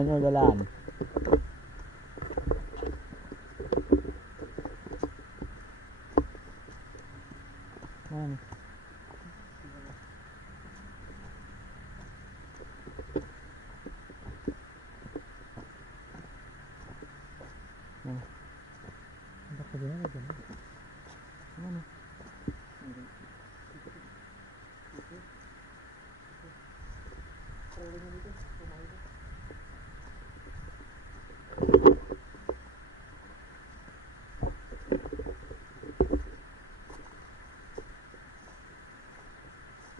Ano dalaan? Mana? Mana? Ada kerjanya aja. Mana?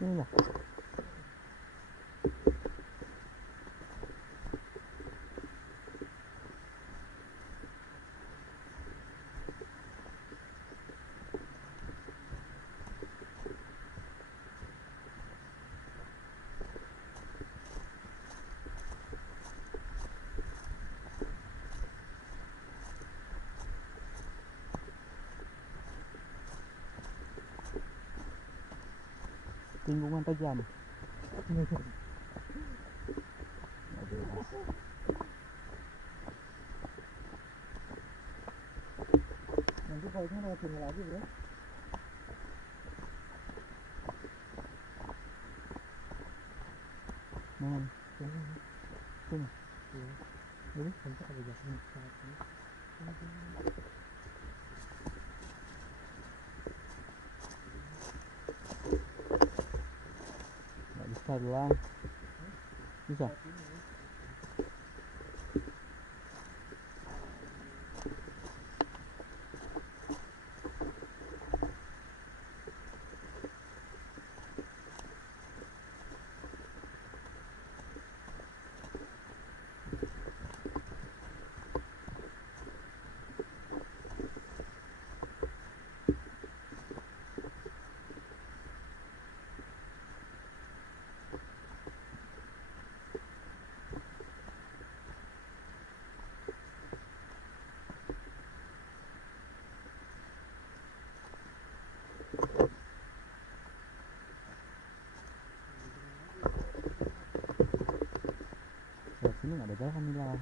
Ini lah. Tinggungan tajam. Nanti baiknya lewat sini lagi, bro. Mana? Sini. Sini. Iya. Ini sampai ada jalan saat ini. Nggak bisa doang. Bisa. Dari sini nggak ada jalan nih lah.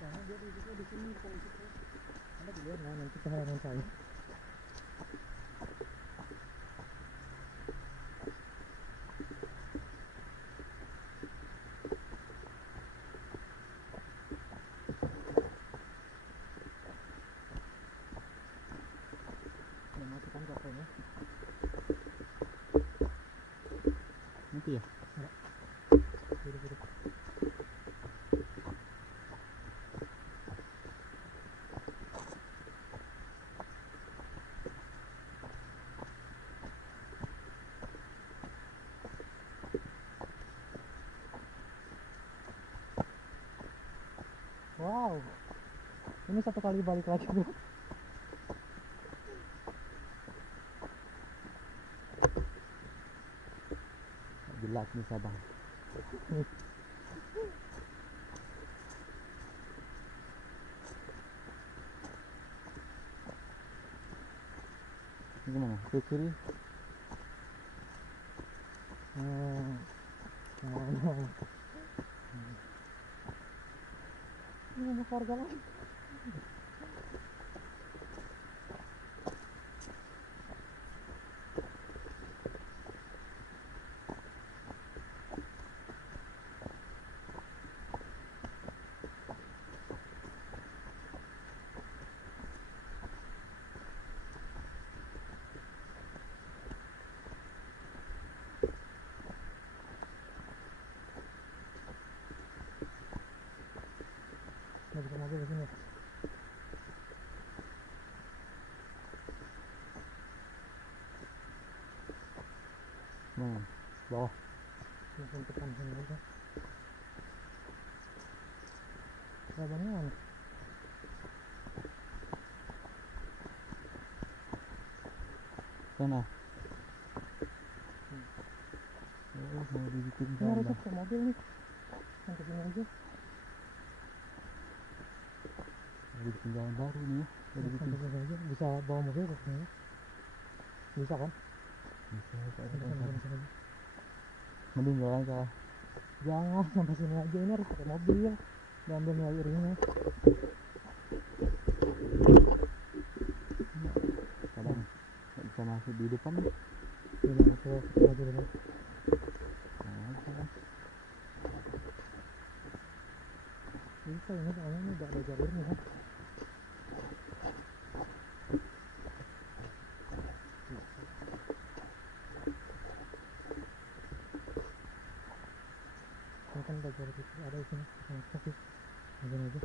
Karena dia duduknya di sini bukan di situ. Anda dilihat lah nanti kehalangan saya. Mematikan kapalnya. Nanti ya. Duduk. Wow. Ini satu kali balik lagi, bro. Jelas nih Sabang. Ini gimana? Ke kiri. Ini mau keluarga lagi. Nggak bisa mobil di sini. Nah, bawah. Langsung tekan sini aja. Jawabannya mana? Sana. mau dibikin Ini harusnya tambah. pakai mobil nih. Sampai sini aja. Mau dibikin jalan baru nih ya. Mau dibikin. Sampai sini aja. Bisa bawa mobil ke sini. Bisa kan? Bisa Pak. Sampai sini aja. Mending jalan ke Jangan sampai sini aja, ini harus pakai mobil. Diambil nih airnya. kadang nggak bisa masuk di depan nih. Gimana tuh kita maju dulu. Nah, kan. Bisa ini soalnya ini udah ada jalurnya kan. Ini kan ada jalur itu ada di sini. Sama sih. Mungkin aja.